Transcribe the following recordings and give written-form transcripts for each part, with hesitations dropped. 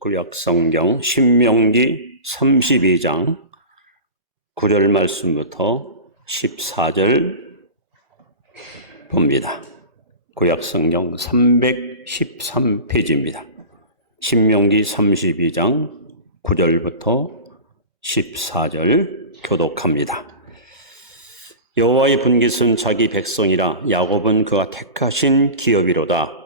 구약성경 신명기 32장 9절 말씀부터 14절 봅니다. 구약성경 313페이지입니다. 신명기 32장 9절부터 14절 교독합니다. 여호와의 분깃은 자기 백성이라 야곱은 그가 택하신 기업이로다.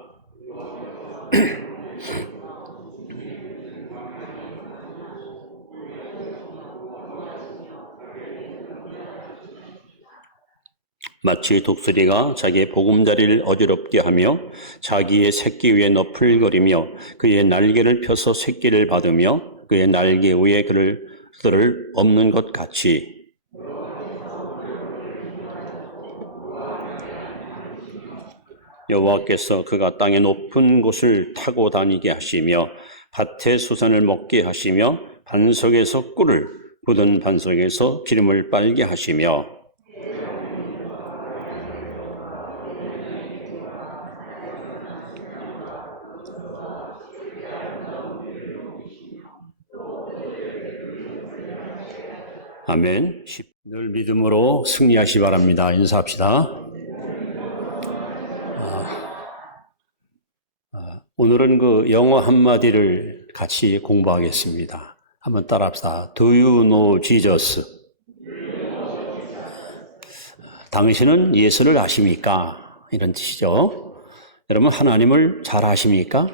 마치 독수리가 자기의 보금자리를 어지럽게 하며 자기의 새끼 위에 너풀거리며 그의 날개를 펴서 새끼를 받으며 그의 날개 위에 그들을 엎는 것 같이 여호와께서 그가 땅의 높은 곳을 타고 다니게 하시며 밭의 수산을 먹게 하시며 반석에서 꿀을 굳은 반석에서 기름을 빨게 하시며 아멘. 늘 믿음으로 승리하시 바랍니다. 인사합시다. 오늘은 그 영어 한마디를 같이 공부하겠습니다. 한번 따라합시다. Do you know Jesus? 당신은 예수를 아십니까? 이런 뜻이죠. 여러분 하나님을 잘 아십니까?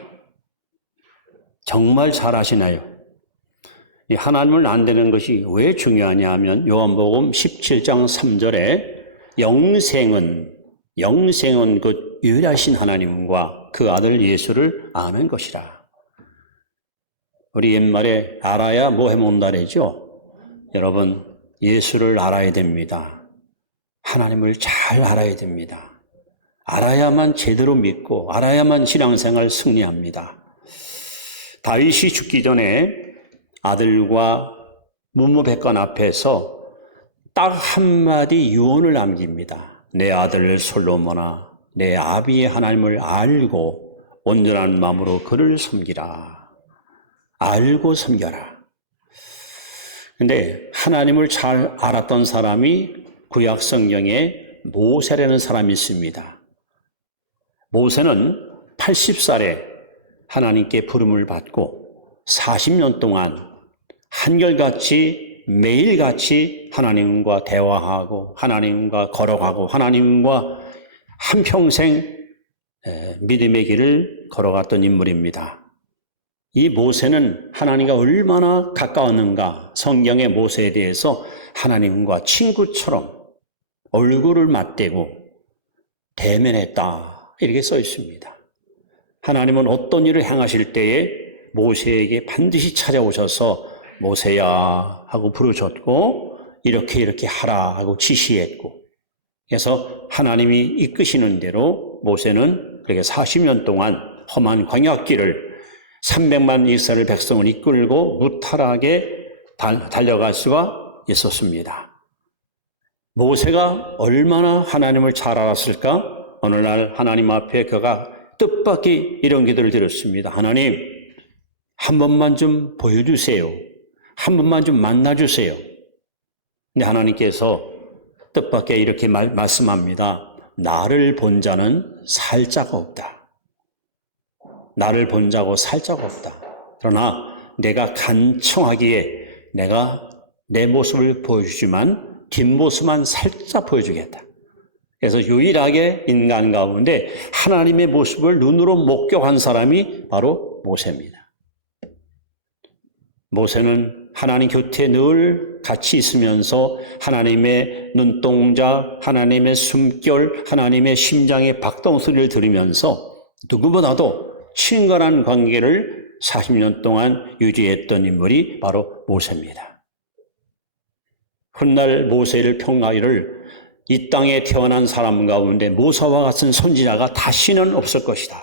정말 잘 아시나요? 이 하나님을 안다는 것이 왜 중요하냐 하면 요한복음 17장 3절에 영생은 그 유일하신 하나님과 그 아들 예수를 아는 것이라. 우리 옛말에 알아야 뭐 해몬다래죠. 여러분 예수를 알아야 됩니다. 하나님을 잘 알아야 됩니다. 알아야만 제대로 믿고 알아야만 신앙생활 승리합니다. 다윗이 죽기 전에 아들과 문무백관 앞에서 딱 한마디 유언을 남깁니다. 내 아들 솔로몬아, 내 아비의 하나님을 알고 온전한 마음으로 그를 섬기라. 알고 섬겨라. 근데 하나님을 잘 알았던 사람이 구약 성경에 모세라는 사람이 있습니다. 모세는 80살에 하나님께 부름을 받고 40년 동안 한결같이 매일같이 하나님과 대화하고 하나님과 걸어가고 하나님과 한평생 믿음의 길을 걸어갔던 인물입니다. 이 모세는 하나님과 얼마나 가까웠는가 성경의 모세에 대해서 하나님과 친구처럼 얼굴을 맞대고 대면했다 이렇게 써 있습니다. 하나님은 어떤 일을 행하실 때에 모세에게 반드시 찾아오셔서 모세야 하고 부르셨고 이렇게 하라 하고 지시했고 그래서 하나님이 이끄시는 대로 모세는 그렇게 40년 동안 험한 광야길을 300만 이스라엘 백성을 이끌고 무탈하게 달려갈 수가 있었습니다. 모세가 얼마나 하나님을 잘 알았을까? 어느 날 하나님 앞에 그가 뜻밖의 이런 기도를 드렸습니다. 하나님, 한 번만 좀 보여주세요. 한 번만 좀 만나주세요. 근데 하나님께서 뜻밖의 이렇게 말씀합니다. 나를 본 자는 살 자가 없다. 나를 본 자고 살 자가 없다. 그러나 내가 간청하기에 내가 내 모습을 보여주지만 뒷모습만 살짝 보여주겠다. 그래서 유일하게 인간 가운데 하나님의 모습을 눈으로 목격한 사람이 바로 모세입니다. 모세는 하나님 곁에 늘 같이 있으면서 하나님의 눈동자, 하나님의 숨결, 하나님의 심장의 박동소리를 들으면서 누구보다도 친근한 관계를 40년 동안 유지했던 인물이 바로 모세입니다. 훗날 모세를 평가하기를 이 땅에 태어난 사람 가운데 모세와 같은 선지자가 다시는 없을 것이다.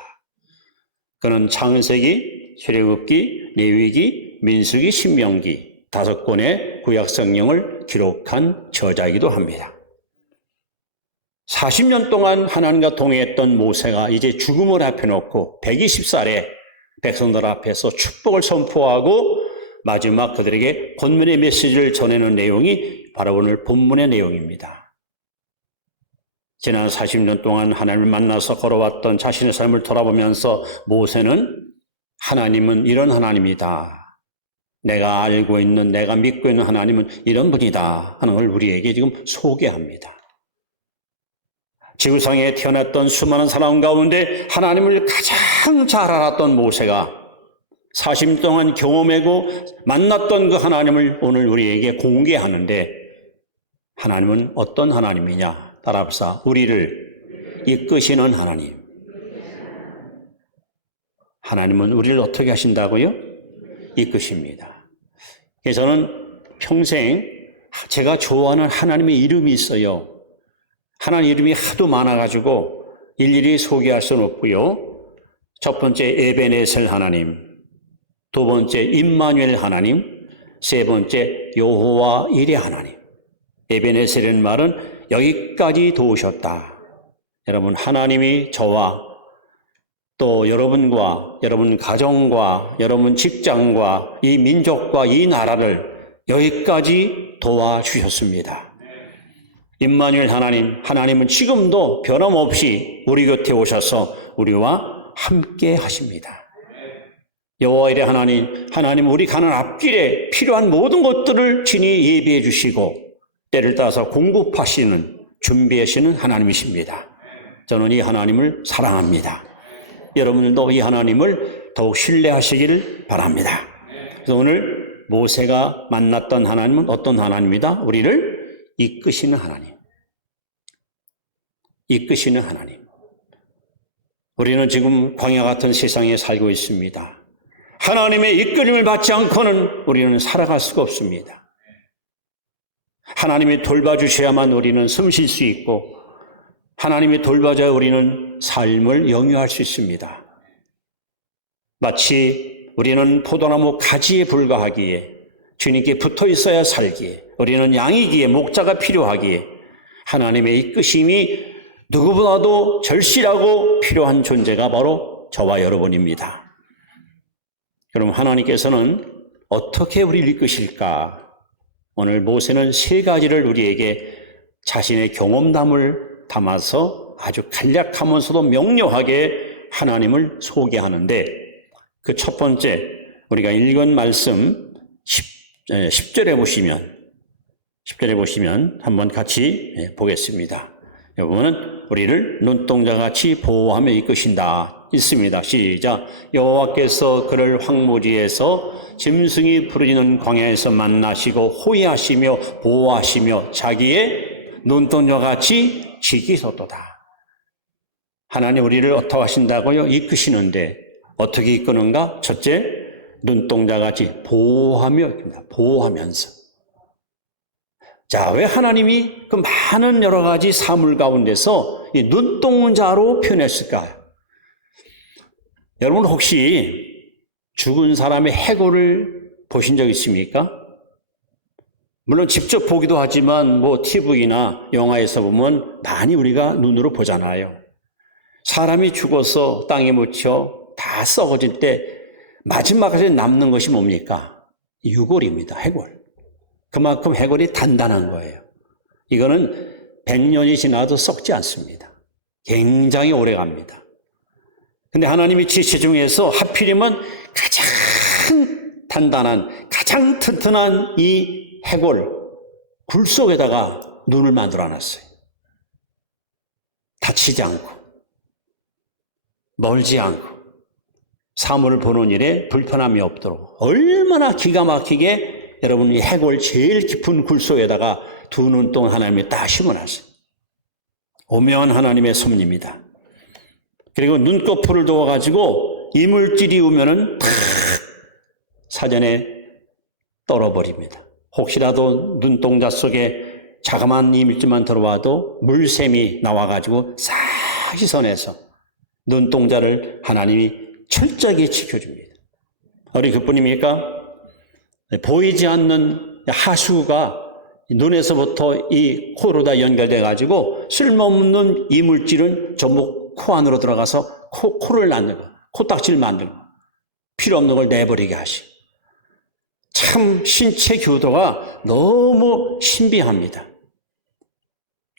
그는 창세기, 출애굽기, 레위기, 민수기, 신명기 5권의 구약 성경을 기록한 저자이기도 합니다. 40년 동안 하나님과 동행했던 모세가 이제 죽음을 앞에 놓고 120살에 백성들 앞에서 축복을 선포하고 마지막 그들에게 권면의 메시지를 전하는 내용이 바로 오늘 본문의 내용입니다. 지난 40년 동안 하나님을 만나서 걸어왔던 자신의 삶을 돌아보면서 모세는 하나님은 이런 하나님이다. 내가 알고 있는, 내가 믿고 있는 하나님은 이런 분이다 하는 걸 우리에게 지금 소개합니다. 지구상에 태어났던 수많은 사람 가운데 하나님을 가장 잘 알았던 모세가 40년 동안 경험하고 만났던 그 하나님을 오늘 우리에게 공개하는데, 하나님은 어떤 하나님이냐? 따라합시다. 우리를 이끄시는 하나님. 하나님은 우리를 어떻게 하신다고요? 이끄십니다. 그래서 저는 평생 제가 좋아하는 하나님의 이름이 있어요. 하나님 이름이 하도 많아가지고 일일이 소개할 수는 없고요. 첫 번째 에베네셀 하나님, 두 번째 임마누엘 하나님, 세 번째 여호와 이레 하나님. 에베네셀이라는 말은 여기까지 도우셨다. 여러분, 하나님이 저와 또 여러분과 여러분 가정과 여러분 직장과 이 민족과 이 나라를 여기까지 도와주셨습니다. 임마누엘 하나님, 하나님은 지금도 변함없이 우리 곁에 오셔서 우리와 함께 하십니다. 여호와 이레 하나님, 하나님 우리 가는 앞길에 필요한 모든 것들을 친히 예비해 주시고 때를 따라서 공급하시는, 준비하시는 하나님이십니다. 저는 이 하나님을 사랑합니다. 여러분들도 이 하나님을 더욱 신뢰하시기를 바랍니다. 그래서 오늘 모세가 만났던 하나님은 어떤 하나님이다? 우리를 이끄시는 하나님. 이끄시는 하나님. 우리는 지금 광야 같은 세상에 살고 있습니다. 하나님의 이끌림을 받지 않고는 우리는 살아갈 수가 없습니다. 하나님이 돌봐주셔야만 우리는 숨 쉴 수 있고, 하나님이 돌봐줘야 우리는 삶을 영위할 수 있습니다. 마치 우리는 포도나무 가지에 불과하기에, 주님께 붙어 있어야 살기에, 우리는 양이기에 목자가 필요하기에 하나님의 이끄심이 누구보다도 절실하고 필요한 존재가 바로 저와 여러분입니다. 그럼 하나님께서는 어떻게 우리를 이끄실까? 오늘 모세는 세 가지를 우리에게 자신의 경험담을 담아서 아주 간략하면서도 명료하게 하나님을 소개하는데, 그 첫 번째 우리가 읽은 말씀 10절에 보시면 한번 같이 보겠습니다. 여러분은 우리를 눈동자같이 보호하며 이끄신다 있습니다. 시작. 여호와께서 그를 황무지에서 짐승이 부르짖는 광야에서 만나시고 호위하시며 보호하시며 자기의 눈동자같이 지키셨도다. 하나님 우리를 어떻게 하신다고요? 이끄시는데 어떻게 이끄는가? 첫째, 눈동자같이 보호하면서. 자, 왜 하나님이 그 많은 여러 가지 사물 가운데서 이 눈동자로 표현했을까요? 여러분 혹시 죽은 사람의 해골을 보신 적 있습니까? 물론 직접 보기도 하지만 TV나 영화에서 보면 많이 우리가 눈으로 보잖아요. 사람이 죽어서 땅에 묻혀 다 썩어질 때 마지막에 남는 것이 뭡니까? 유골입니다. 해골. 그만큼 해골이 단단한 거예요. 이거는 100년이 지나도 썩지 않습니다. 굉장히 오래 갑니다. 근데 하나님이 지체 중에서 하필이면 가장 단단한, 가장 튼튼한 이 해골, 굴 속에다가 눈을 만들어 놨어요. 다치지 않고, 멀지 않고, 사물을 보는 일에 불편함이 없도록 얼마나 기가 막히게 여러분 이 해골 제일 깊은 굴 속에다가 두 눈 동안 하나님이 딱 심어놨어요. 오묘한 하나님의 섭리입니다. 그리고 눈꺼풀을 두어가지고 이물질이 오면은 탁 사전에 떨어버립니다. 혹시라도 눈동자 속에 자그마한 이물질만 들어와도 물샘이 나와가지고 싹 씻어내서 눈동자를 하나님이 철저하게 지켜줍니다. 어린 그뿐입니까? 보이지 않는 하수가 눈에서부터 이 코로 다 연결돼가지고 쓸모없는 이물질은 전부 코 안으로 들어가서 코를 만들고 코딱지를 만들고 필요 없는 걸 내버리게 하시고 참 신체 교도가 너무 신비합니다.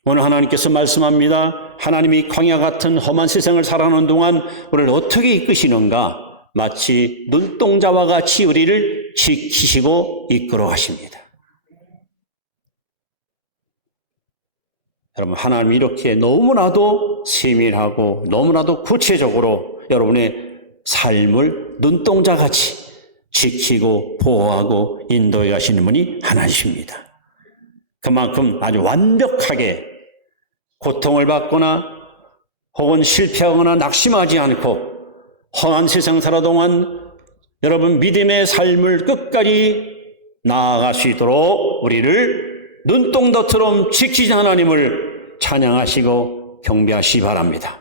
오늘 하나님께서 말씀합니다. 하나님이 광야 같은 험한 세상을 살아가는 동안 우리를 어떻게 이끄시는가? 마치 눈동자와 같이 우리를 지키시고 이끌어 가십니다. 여러분, 하나님이 이렇게 너무나도 세밀하고 너무나도 구체적으로 여러분의 삶을 눈동자같이 지키고 보호하고 인도해 가시는 분이 하나님이십니다. 그만큼 아주 완벽하게 고통을 받거나 혹은 실패하거나 낙심하지 않고 험한 세상 살아 동안 여러분 믿음의 삶을 끝까지 나아갈 수 있도록 우리를 눈동자처럼 지키신 하나님을 찬양하시고 경배하시기 바랍니다.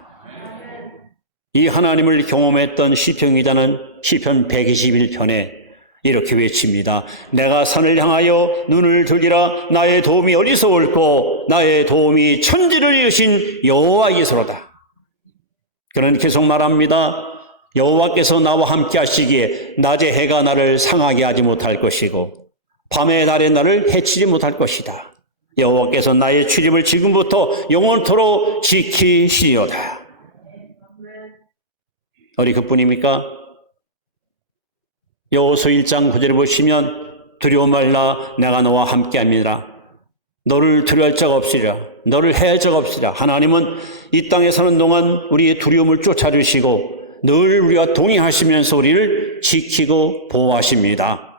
이 하나님을 경험했던 시편기자는 시편 121편에 이렇게 외칩니다. 내가 산을 향하여 눈을 들리라. 나의 도움이 어디서 올꼬? 나의 도움이 천지를 이으신 여호와께서로다. 그는 계속 말합니다. 여호와께서 나와 함께 하시기에 낮의 해가 나를 상하게 하지 못할 것이고 밤의 달에 나를 해치지 못할 것이다. 여호와께서 나의 출입을 지금부터 영원토록 지키시리로다. 어디 그뿐입니까? 여호수아 1장 9절에 보시면 두려워 말라 내가 너와 함께함이라. 너를 두려워할 자가 없으리라. 너를 해할 자가 없으리라. 하나님은 이 땅에 사는 동안 우리의 두려움을 쫓아주시고 늘 우리와 동행하시면서 우리를 지키고 보호하십니다.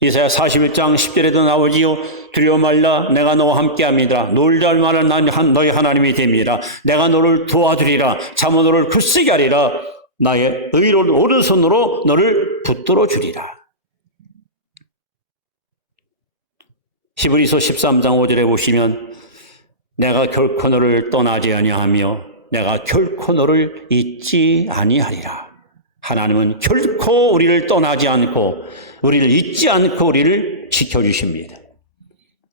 이사야 41장 10절에도 나오지요. 두려워 말라 내가 너와 함께합니다. 놀랄 만한 난 너희 하나님이 됩니다. 내가 너를 도와주리라. 잠언 너를 굳세게 하리라. 나의 의로운 오른손으로 너를 붙들어 주리라. 히브리서 13장 5절에 보시면 내가 결코 너를 떠나지 아니하며 내가 결코 너를 잊지 아니하리라. 하나님은 결코 우리를 떠나지 않고 우리를 잊지 않고 우리를 지켜주십니다.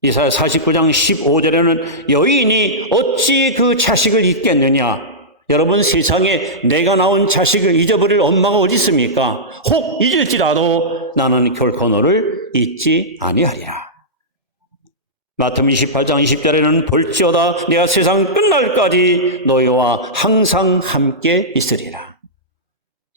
이사야 49장 15절에는 여인이 어찌 그 자식을 잊겠느냐. 여러분 세상에 내가 낳은 자식을 잊어버릴 엄마가 어디 있습니까? 혹 잊을지라도 나는 결코 너를 잊지 아니하리라. 마태복음 28장 20절에는 볼지어다 내가 세상 끝날까지 너희와 항상 함께 있으리라.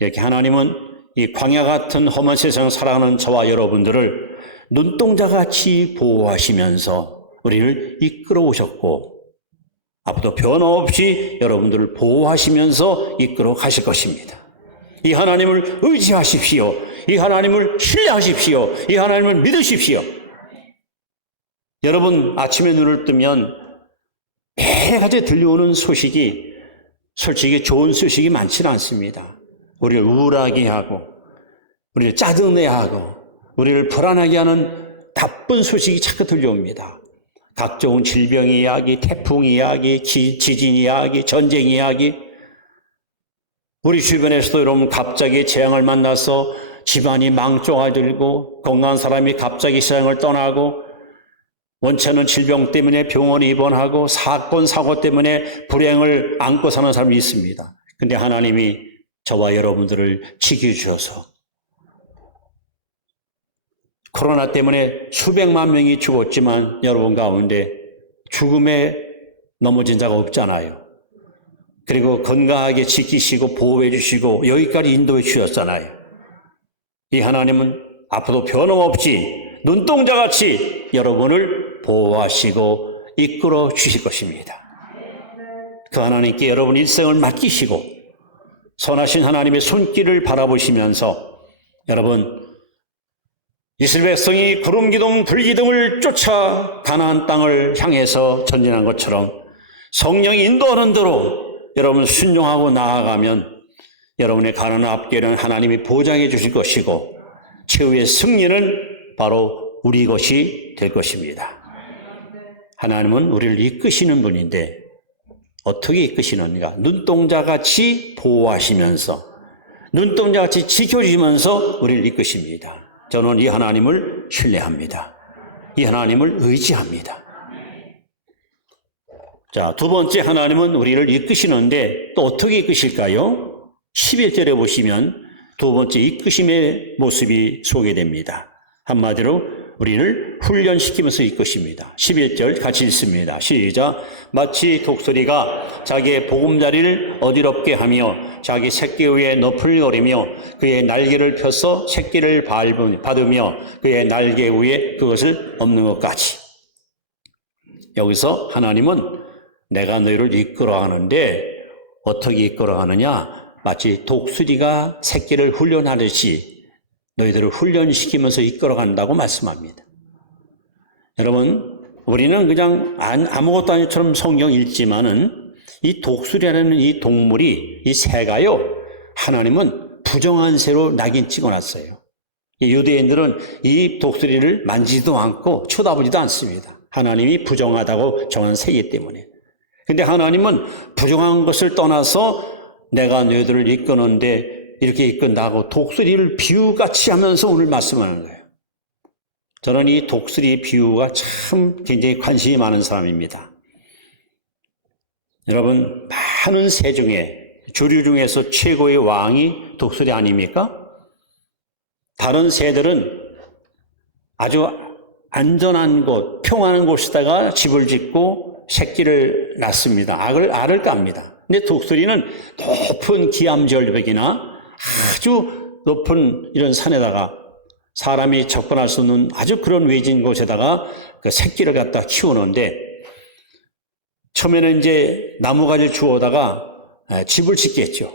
이렇게 하나님은 이 광야 같은 험한 세상을 살아가는 저와 여러분들을 눈동자같이 보호하시면서 우리를 이끌어 오셨고 앞으로 변함없이 여러분들을 보호하시면서 이끌어 가실 것입니다. 이 하나님을 의지하십시오. 이 하나님을 신뢰하십시오. 이 하나님을 믿으십시오. 여러분 아침에 눈을 뜨면 매일같이 들려오는 소식이 솔직히 좋은 소식이 많지는 않습니다. 우리를 우울하게 하고 우리를 짜증내게 하고 우리를 불안하게 하는 나쁜 소식이 자꾸 들려옵니다. 각종 질병 이야기, 태풍 이야기, 지진 이야기, 전쟁 이야기. 우리 주변에서도 여러분 갑자기 재앙을 만나서 집안이 망조가 들고 건강한 사람이 갑자기 세상을 떠나고 원치 않은 질병 때문에 병원에 입원하고 사건, 사고 때문에 불행을 안고 사는 사람이 있습니다. 근데 하나님이 저와 여러분들을 지켜주셔서 코로나 때문에 수백만 명이 죽었지만 여러분 가운데 죽음에 넘어진 자가 없잖아요. 그리고 건강하게 지키시고 보호해 주시고 여기까지 인도해 주셨잖아요. 이 하나님은 앞으로 변함없이 눈동자같이 여러분을 보호하시고 이끌어 주실 것입니다. 그 하나님께 여러분 일생을 맡기시고 선하신 하나님의 손길을 바라보시면서 여러분 이스라엘 백성이 구름기둥 불기둥을 쫓아 가나안 땅을 향해서 전진한 것처럼 성령이 인도하는 대로 여러분 순종하고 나아가면 여러분의 가나안 앞길은 하나님이 보장해 주실 것이고 최후의 승리는 바로 우리 것이 될 것입니다. 하나님은 우리를 이끄시는 분인데 어떻게 이끄시는가? 눈동자같이 보호하시면서 눈동자같이 지켜주시면서 우리를 이끄십니다. 저는 이 하나님을 신뢰합니다. 이 하나님을 의지합니다. 자, 두 번째 하나님은 우리를 이끄시는데 또 어떻게 이끄실까요? 11절에 보시면 두 번째 이끄심의 모습이 소개됩니다. 한마디로 우리를 훈련시키면서 이끄십니다. 11절 같이 읽습니다. 시작. 마치 독수리가 자기의 보금자리를 어지럽게 하며 자기 새끼 위에 너풀거리며 그의 날개를 펴서 새끼를 받으며 그의 날개 위에 그것을 엎는 것 같이. 여기서 하나님은 내가 너희를 이끌어가는데 어떻게 이끌어가느냐? 마치 독수리가 새끼를 훈련하듯이 너희들을 훈련시키면서 이끌어간다고 말씀합니다. 여러분, 우리는 그냥 아무것도 아니처럼 성경 읽지만은 이 독수리라는 이 동물이, 이 새가요, 하나님은 부정한 새로 낙인 찍어놨어요. 유대인들은 이 독수리를 만지지도 않고 쳐다보지도 않습니다. 하나님이 부정하다고 정한 새이기 때문에. 근데 하나님은 부정한 것을 떠나서 내가 너희들을 이끄는데 이렇게 이끈다고 독수리를 비유같이 하면서 오늘 말씀하는 거예요. 저는 이 독수리 비유가 참 굉장히 관심이 많은 사람입니다. 여러분, 많은 새 중에 조류 중에서 최고의 왕이 독수리 아닙니까? 다른 새들은 아주 안전한 곳, 평안한 곳에다가 집을 짓고 새끼를 낳습니다. 알을 깝니다. 근데 독수리는 높은 기암절벽이나 아주 높은 이런 산에다가 사람이 접근할 수 없는 아주 그런 외진 곳에다가 그 새끼를 갖다 키우는데 처음에는 이제 나무가지를 주워다가 집을 짓겠죠.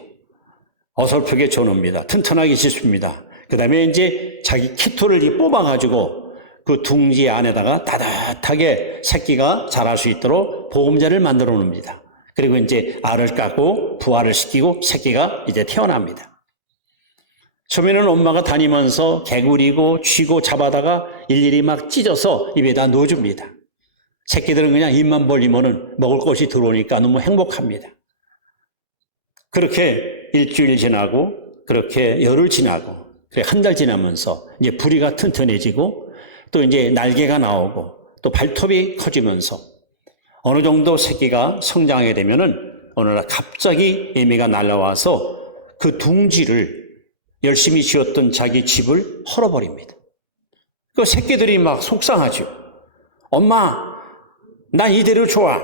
어설프게 줘놓습니다. 튼튼하게 짓습니다. 그 다음에 이제 자기 키토를 뽑아가지고 그 둥지 안에다가 따뜻하게 새끼가 자랄 수 있도록 보금자를 만들어 놓습니다. 그리고 이제 알을 깎고 부화를 시키고 새끼가 이제 태어납니다. 처음에는 엄마가 다니면서 개구리고 쥐고 잡아다가 일일이 막 찢어서 입에다 넣어줍니다. 새끼들은 그냥 입만 벌리면은 먹을 것이 들어오니까 너무 행복합니다. 그렇게 일주일 지나고 그렇게 열흘 지나고 한 달 지나면서 이제 부리가 튼튼해지고 또 이제 날개가 나오고 또 발톱이 커지면서 어느 정도 새끼가 성장하게 되면은 어느 날 갑자기 애미가 날아와서 그 둥지를 열심히 지었던 자기 집을 헐어버립니다. 그 새끼들이 막 속상하죠. 엄마, 난 이대로 좋아.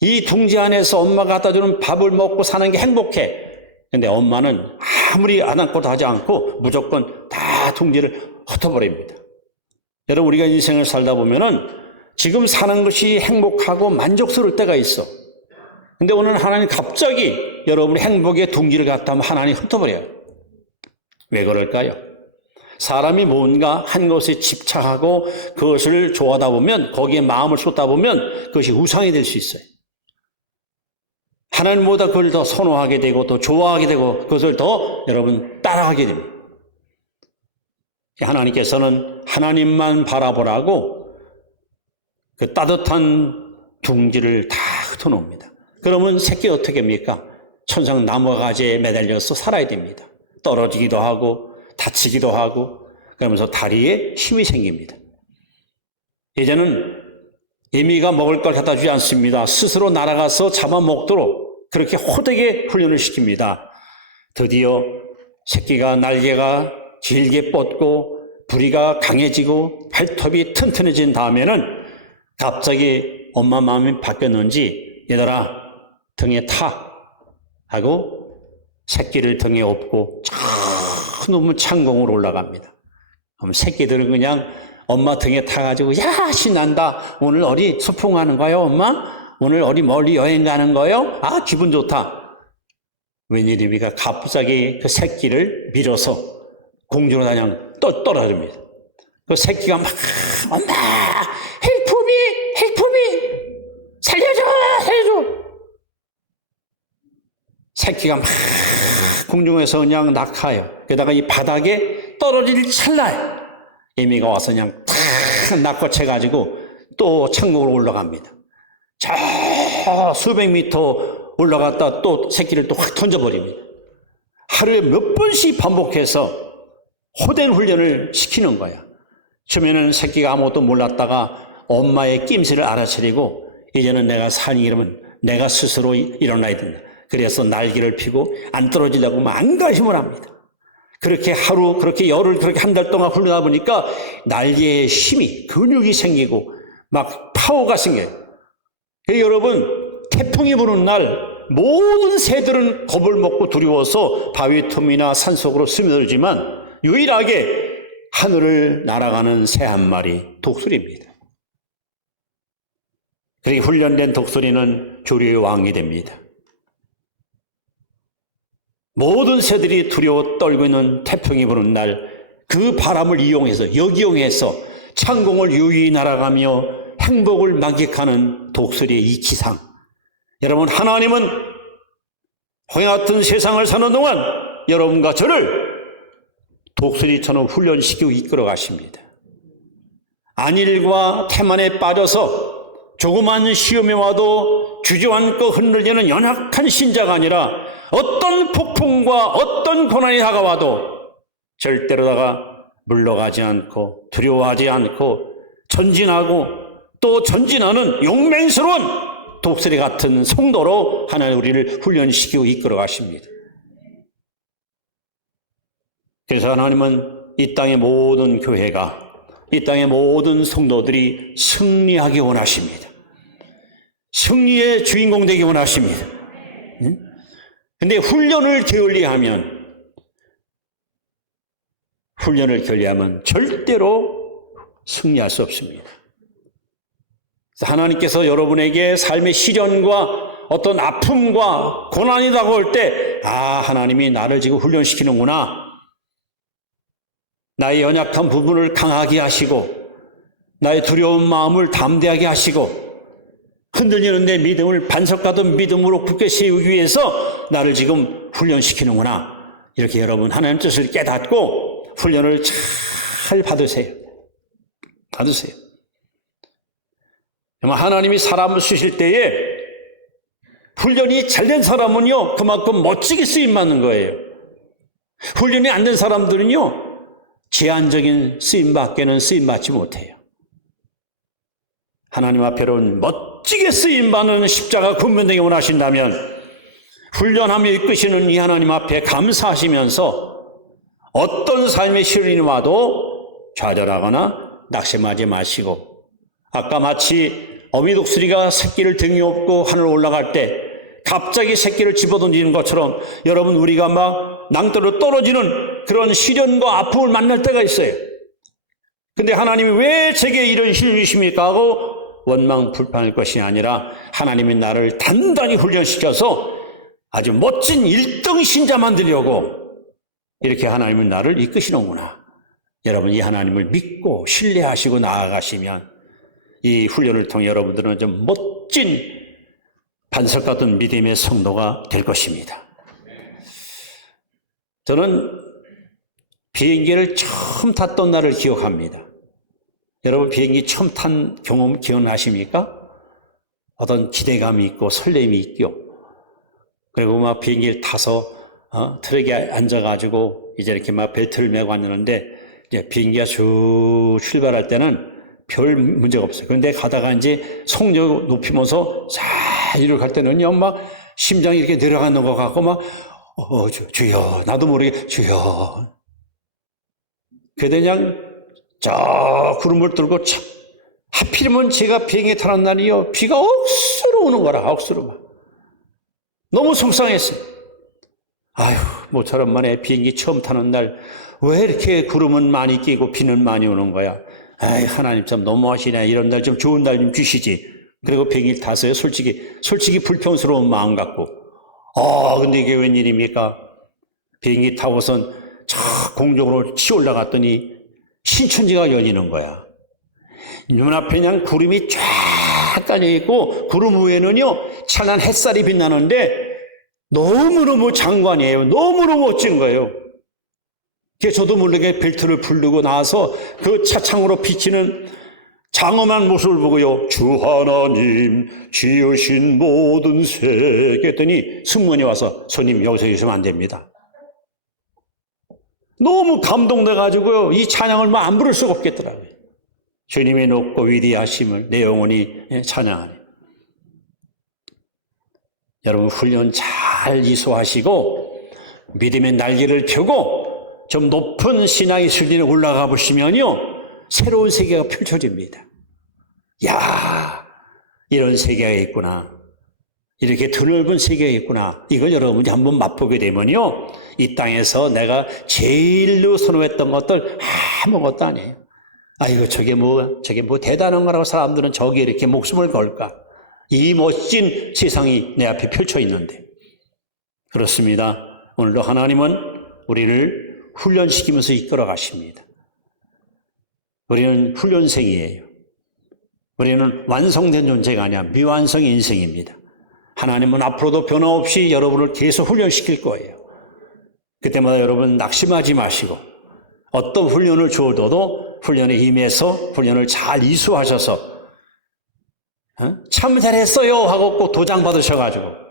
이 둥지 안에서 엄마가 갖다 주는 밥을 먹고 사는 게 행복해. 근데 엄마는 아무리 아랑곳 하지 않고 무조건 다 둥지를 흩어버립니다. 여러분, 우리가 인생을 살다 보면은 지금 사는 것이 행복하고 만족스러울 때가 있어. 근데 오늘 하나님 갑자기 여러분의 행복의 둥지를 갖다 하면 하나님 흩어버려요. 왜 그럴까요? 사람이 뭔가 한 것에 집착하고 그것을 좋아하다 보면 거기에 마음을 쏟다 보면 그것이 우상이 될 수 있어요. 하나님보다 그걸 더 선호하게 되고 더 좋아하게 되고 그것을 더 여러분 따라가게 됩니다. 하나님께서는 하나님만 바라보라고 그 따뜻한 둥지를 다 흩어놓습니다. 그러면 새끼 어떻게 합니까? 천상 나무 가지에 매달려서 살아야 됩니다. 떨어지기도 하고 다치기도 하고 그러면서 다리에 힘이 생깁니다. 이제는 애미가 먹을 걸 갖다 주지 않습니다. 스스로 날아가서 잡아먹도록 그렇게 호되게 훈련을 시킵니다. 드디어 새끼가 날개가 길게 뻗고 부리가 강해지고 발톱이 튼튼해진 다음에는 갑자기 엄마 마음이 바뀌었는지 얘들아 등에 타 하고 새끼를 등에 업고 저 높은 창공으로 올라갑니다. 그럼 새끼들은 그냥 엄마 등에 타가지고 야 신난다. 오늘 어디 소풍 가는 거요 엄마? 오늘 어디 멀리 여행 가는 거요? 아 기분 좋다. 웬일입니까? 갑자기 그 새끼를 밀어서 공중으로 그냥 떨어집니다. 그 새끼가 막 엄마 헬프미 살려줘 새끼가 막 공중에서 그냥 낙하요. 게다가 이 바닥에 떨어질 찰나에 애미가 와서 그냥 탁 낚아채가지고 또 천국으로 올라갑니다. 저 수백 미터 올라갔다 또 새끼를 또 확 던져버립니다. 하루에 몇 번씩 반복해서 호된 훈련을 시키는 거야. 처음에는 새끼가 아무것도 몰랐다가 엄마의 낌새를 알아차리고 이제는 내가 사니 이러면 내가 스스로 일어나야 된다. 그래서 날개를 펴고 안 떨어지려고 망가심을 합니다. 그렇게 하루, 그렇게 열흘, 그렇게 한 달 동안 훈련하다 보니까 날개에 힘이, 근육이 생기고 막 파워가 생겨요. 여러분, 태풍이 부는 날 모든 새들은 겁을 먹고 두려워서 바위 틈이나 산속으로 스며들지만 유일하게 하늘을 날아가는 새 한 마리, 독수리입니다. 그렇게 훈련된 독수리는 조류의 왕이 됩니다. 모든 새들이 두려워 떨고 있는 태풍이 부는 날 그 바람을 이용해서 역이용해서 창공을 유유히 날아가며 행복을 만끽하는 독수리의 이 기상. 여러분, 하나님은 홍해 같은 세상을 사는 동안 여러분과 저를 독수리처럼 훈련시키고 이끌어 가십니다. 안일과 태만에 빠져서 조그만 시험에 와도 주저앉고 흔들리는 연약한 신자가 아니라 어떤 폭풍과 어떤 고난이 다가와도 절대로다가 물러가지 않고 두려워하지 않고 전진하고 또 전진하는 용맹스러운 독수리 같은 성도로 하나님 우리를 훈련시키고 이끌어 가십니다. 그래서 하나님은 이 땅의 모든 교회가, 이 땅의 모든 성도들이 승리하기 원하십니다. 승리의 주인공 되기 원하십니다. 근데 훈련을 게을리하면 절대로 승리할 수 없습니다. 하나님께서 여러분에게 삶의 시련과 어떤 아픔과 고난이 다가올 때, 하나님이 나를 지금 훈련시키는구나. 나의 연약한 부분을 강하게 하시고, 나의 두려운 마음을 담대하게 하시고, 흔들리는 내 믿음을 반석 같은 믿음으로 굳게 세우기 위해서 나를 지금 훈련시키는구나. 이렇게 여러분 하나님 뜻을 깨닫고 훈련을 잘 받으세요. 하나님이 사람을 쓰실 때에 훈련이 잘된 사람은요, 그만큼 멋지게 쓰임받는 거예요. 훈련이 안 된 사람들은요, 제한적인 쓰임밖에는 쓰임받지 못해요. 하나님 앞에는 멋지게 쓰임받는 십자가 군면되기 원하신다면 훈련하며 이끄시는 이 하나님 앞에 감사하시면서 어떤 삶의 시련이 와도 좌절하거나 낙심하지 마시고, 아까 마치 어미 독수리가 새끼를 등에 업고 하늘 올라갈 때 갑자기 새끼를 집어던지는 것처럼 여러분, 우리가 막 낭떠러로 떨어지는 그런 시련과 아픔을 만날 때가 있어요. 근데 하나님이 왜 제게 이런 시련을 주십니까 하고 원망 불평할 것이 아니라 하나님이 나를 단단히 훈련시켜서 아주 멋진 1등 신자 만들려고 이렇게 하나님은 나를 이끄시는구나. 여러분, 이 하나님을 믿고 신뢰하시고 나아가시면 이 훈련을 통해 여러분들은 좀 멋진 반석 같은 믿음의 성도가 될 것입니다. 저는 비행기를 처음 탔던 날을 기억합니다. 여러분, 비행기 처음 탄 경험 기억나십니까? 어떤 기대감이 있고 설렘이 있고, 그리고 막 비행기를 타서 트럭에 앉아가지고 이제 이렇게 막 벨트를 메고 앉는데, 이제 비행기가 쭉 출발할 때는 별 문제가 없어요. 그런데 가다가 이제 속력 높이면서 잘 이리로 갈 때는요, 막 심장이 이렇게 내려가는 것 같고 막 주여, 나도 모르게 주여. 그때 그냥 저 구름을 뚫고 참, 하필이면 제가 비행기에 타는 날이요, 비가 억수로 오는 거라, 억수로 막. 너무 속상했어요. 모처럼 만에 비행기 처음 타는 날 왜 이렇게 구름은 많이 끼고 비는 많이 오는 거야? 하나님 참 너무하시네. 이런 날 좀 좋은 날 좀 주시지. 그리고 비행기를 타서요, 솔직히 불평스러운 마음 갖고. 근데 이게 웬일입니까? 비행기 타고선 저 공중으로 치 올라갔더니 신천지가 열리는 거야. 눈앞에 그냥 구름이 쫙 깔려있고, 구름 위에는요, 찬란 햇살이 빛나는데, 너무너무 장관이에요. 너무너무 멋진 거예요. 그래서 저도 모르게 벨트를 풀고 나서 그 차창으로 비치는 장엄한 모습을 보고요, 주 하나님 지으신 모든 새, 그랬더니 승무원이 와서 손님 여기서 계시면 안 됩니다. 너무 감동돼가지고요, 이 찬양을 안 부를 수가 없겠더라고요. 주님의 높고 위대하심을 내 영혼이 찬양하네. 여러분, 훈련 잘 잘 이수하시고 믿음의 날개를 펴고 좀 높은 신앙의 수준에 올라가 보시면요, 새로운 세계가 펼쳐집니다. 야, 이런 세계가 있구나. 이렇게 드넓은 세계가 있구나. 이걸 여러분이 한번 맛보게 되면요, 이 땅에서 내가 제일로 선호했던 것들 아무것도 아니에요. 아이고, 저게 뭐 대단한 거라고 사람들은 저기에 이렇게 목숨을 걸까? 이 멋진 세상이 내 앞에 펼쳐 있는데. 그렇습니다. 오늘도 하나님은 우리를 훈련시키면서 이끌어 가십니다. 우리는 훈련생이에요. 우리는 완성된 존재가 아니라 미완성의 인생입니다. 하나님은 앞으로도 변함없이 여러분을 계속 훈련시킬 거예요. 그때마다 여러분 낙심하지 마시고, 어떤 훈련을 주어도 훈련에 임해서 훈련을 잘 이수하셔서 참 잘했어요 하고 꼭 도장 받으셔가지고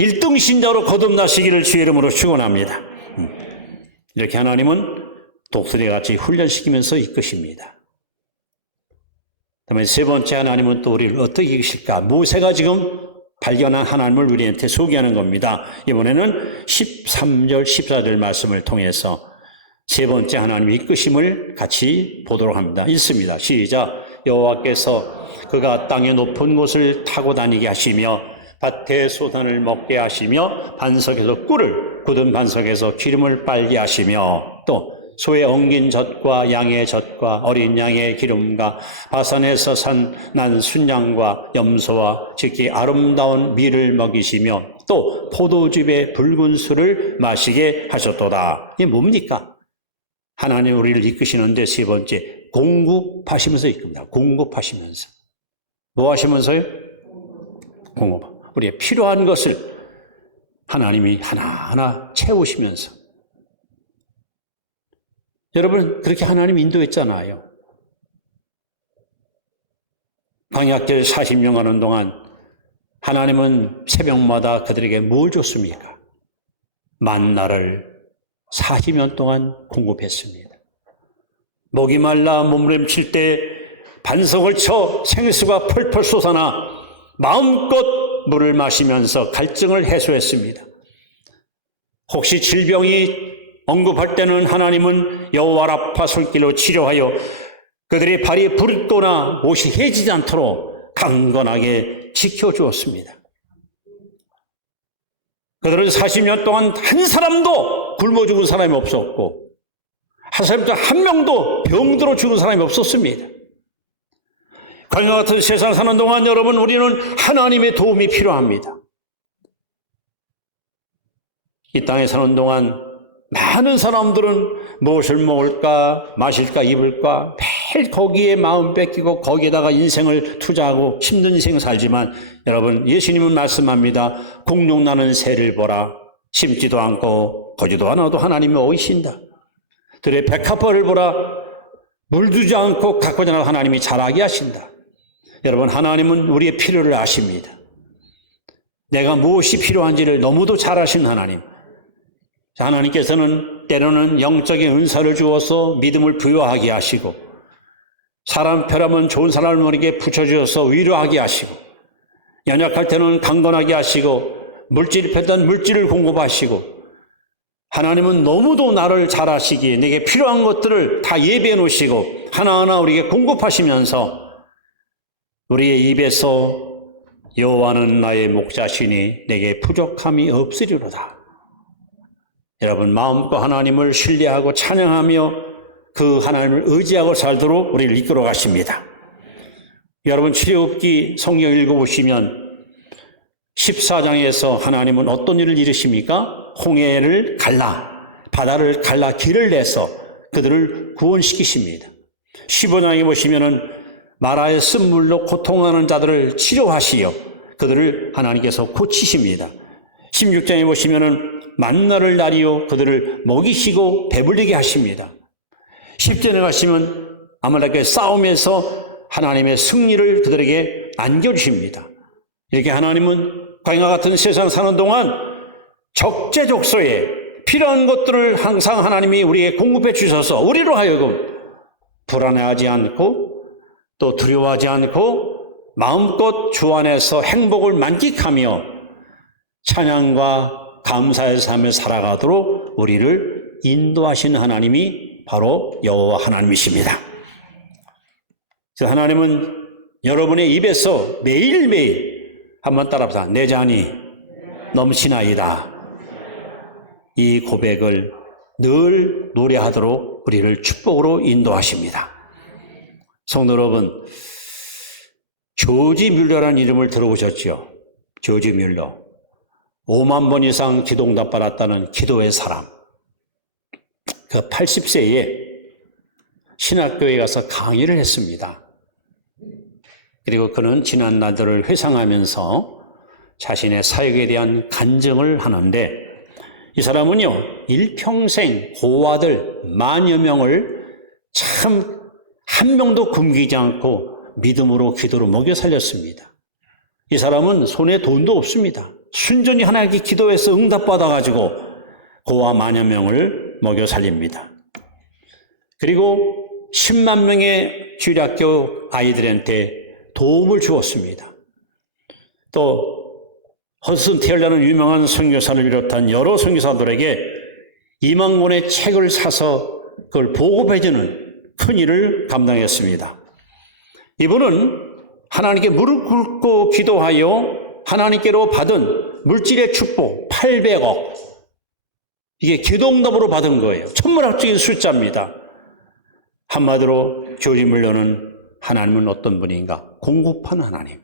1등 신자로 거듭나시기를 주의 이름으로 축원합니다. 이렇게 하나님은 독수리같이 훈련시키면서 이끄십니다. 그다음에 세 번째, 하나님은 또 우리를 어떻게 이끄실까? 모세가 지금 발견한 하나님을 우리한테 소개하는 겁니다. 이번에는 13절, 14절 말씀을 통해서 세 번째 하나님의 이끄심을 같이 보도록 합니다. 읽습니다. 시작. 여호와께서 그가 땅의 높은 곳을 타고 다니게 하시며 밭에 소단을 먹게 하시며 반석에서 꿀을, 굳은 반석에서 기름을 빨게 하시며 또 소의 엉긴 젖과 양의 젖과 어린 양의 기름과 바산에서 난 순양과 염소와 즉기 아름다운 밀을 먹이시며 또 포도즙의 붉은 술을 마시게 하셨도다. 이게 뭡니까? 하나님 우리를 이끄시는데 세 번째, 공급하시면서 이끕니다. 공급하시면서. 뭐 하시면서요? 공급. 우리의 필요한 것을 하나님이 하나하나 채우시면서. 여러분, 그렇게 하나님 인도했잖아요. 광야길 40년 가는 동안 하나님은 새벽마다 그들에게 뭘 줬습니까? 만나를 40년 동안 공급했습니다. 목이 말라 몸부림칠 때 반석을 쳐 생수가 펄펄 솟아나 마음껏 물을 마시면서 갈증을 해소했습니다. 혹시 질병이 언급할 때는 하나님은 여호와 라파 손길로 치료하여 그들의 발이 부르거나 옷이 해지지 않도록 강건하게 지켜주었습니다. 그들은 40년 동안 한 사람도 굶어 죽은 사람이 없었고 한 명도 병들어 죽은 사람이 없었습니다. 광야 같은 세상 사는 동안 여러분, 우리는 하나님의 도움이 필요합니다. 이 땅에 사는 동안 많은 사람들은 무엇을 먹을까, 마실까, 입을까 매일 거기에 마음 뺏기고 거기에다가 인생을 투자하고 힘든 인생 살지만 여러분, 예수님은 말씀합니다. 공룡 나는 새를 보라. 심지도 않고 거지도 않아도 하나님이 오이신다. 들의 백합벌을 보라. 물두지 않고 가꾸지 않아도 하나님이 자라게 하신다. 여러분, 하나님은 우리의 필요를 아십니다. 내가 무엇이 필요한지를 너무도 잘 아신 하나님. 하나님께서는 때로는 영적인 은사를 주어서 믿음을 부여하게 하시고, 사람 편하면 좋은 사람을 우리에게 붙여주어서 위로하게 하시고, 연약할 때는 강건하게 하시고, 물질이 필요한 물질을 공급하시고, 하나님은 너무도 나를 잘 아시기에 내게 필요한 것들을 다 예배해 놓으시고 하나하나 우리에게 공급하시면서 우리의 입에서 여호와는 나의 목자시니 내게 부족함이 없으리로다. 여러분, 마음껏 하나님을 신뢰하고 찬양하며 그 하나님을 의지하고 살도록 우리를 이끌어 가십니다. 여러분, 출애굽기 성경 읽어보시면 14장에서 하나님은 어떤 일을 이루십니까? 홍해를 갈라, 바다를 갈라 길을 내서 그들을 구원시키십니다. 15장에 보시면은 마라의 쓴물로 고통하는 자들을 치료하시어 그들을 하나님께서 고치십니다. 16장에 보시면은 만나를 나리어 그들을 먹이시고 배불리게 하십니다. 10절에 가시면 아말렉과의 싸움에서 하나님의 승리를 그들에게 안겨주십니다. 이렇게 하나님은 광야 같은 세상 사는 동안 적재적소에 필요한 것들을 항상 하나님이 우리에게 공급해 주셔서 우리로 하여금 불안해하지 않고 또 두려워하지 않고 마음껏 주 안에서 행복을 만끽하며 찬양과 감사의 삶을 살아가도록 우리를 인도하시는 하나님이 바로 여호와 하나님이십니다. 하나님은 여러분의 입에서 매일매일 한번 따라합시다. 내 잔이 넘치나이다. 이 고백을 늘 노래하도록 우리를 축복으로 인도하십니다. 성도 여러분, 조지 뮬러라는 이름을 들어보셨죠? 조지 뮬러. 5만 번 이상 기도응답 받았다는 기도의 사람. 그 80세에 신학교에 가서 강의를 했습니다. 그리고 그는 지난 날들을 회상하면서 자신의 사역에 대한 간증을 하는데, 이 사람은요, 일평생 고아들 만여 명을 참 한 명도 굶기지 않고 믿음으로 기도로 먹여 살렸습니다. 이 사람은 손에 돈도 없습니다. 순전히 하나님께 기도해서 응답받아가지고 고아 만여 명을 먹여 살립니다. 그리고 10만 명의 주일학교 아이들한테 도움을 주었습니다. 또 허드슨 테일러라는 유명한 선교사를 비롯한 여러 선교사들에게 2만 권의 책을 사서 그걸 보급해주는 큰 일을 감당했습니다. 이분은 하나님께 무릎 꿇고 기도하여 하나님께로 받은 물질의 축복 800억, 이게 기도응답으로 받은 거예요. 천문학적인 숫자입니다. 한마디로 조지 뮬러는 하나님은 어떤 분인가? 공급한 하나님.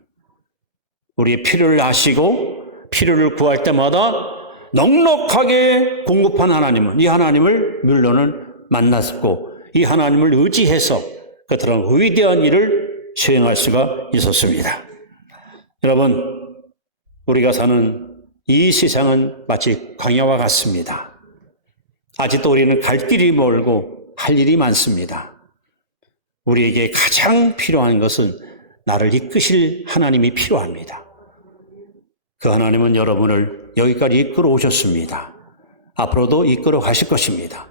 우리의 필요를 아시고 필요를 구할 때마다 넉넉하게 공급한 하나님은, 이 하나님을 뮬러는 만났고 이 하나님을 의지해서 그들은 위대한 일을 수행할 수가 있었습니다. 여러분, 우리가 사는 이 세상은 마치 광야와 같습니다. 아직도 우리는 갈 길이 멀고 할 일이 많습니다. 우리에게 가장 필요한 것은 나를 이끄실 하나님이 필요합니다. 그 하나님은 여러분을 여기까지 이끌어 오셨습니다. 앞으로도 이끌어 가실 것입니다.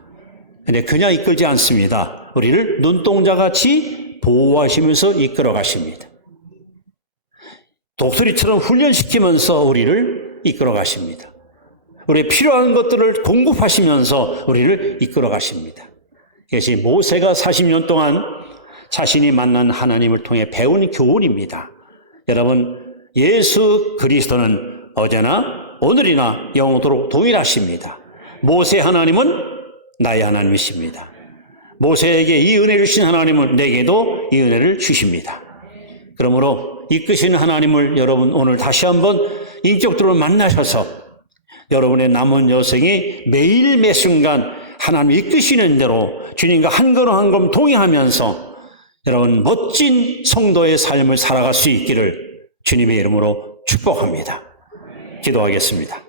근데 그냥 이끌지 않습니다. 우리를 눈동자같이 보호하시면서 이끌어 가십니다. 독수리처럼 훈련시키면서 우리를 이끌어 가십니다. 우리의 필요한 것들을 공급하시면서 우리를 이끌어 가십니다. 이것이 모세가 40년 동안 자신이 만난 하나님을 통해 배운 교훈입니다. 여러분, 예수 그리스도는 어제나 오늘이나 영원토록 동일하십니다. 모세 하나님은 나의 하나님이십니다. 모세에게 이 은혜를 주신 하나님은 내게도 이 은혜를 주십니다. 그러므로 이끄시는 하나님을 여러분 오늘 다시 한번 인격적으로 만나셔서 여러분의 남은 여생이 매일 매순간 하나님 이끄시는 대로 주님과 한 걸음 한 걸음 동행하면서 여러분 멋진 성도의 삶을 살아갈 수 있기를 주님의 이름으로 축복합니다. 기도하겠습니다.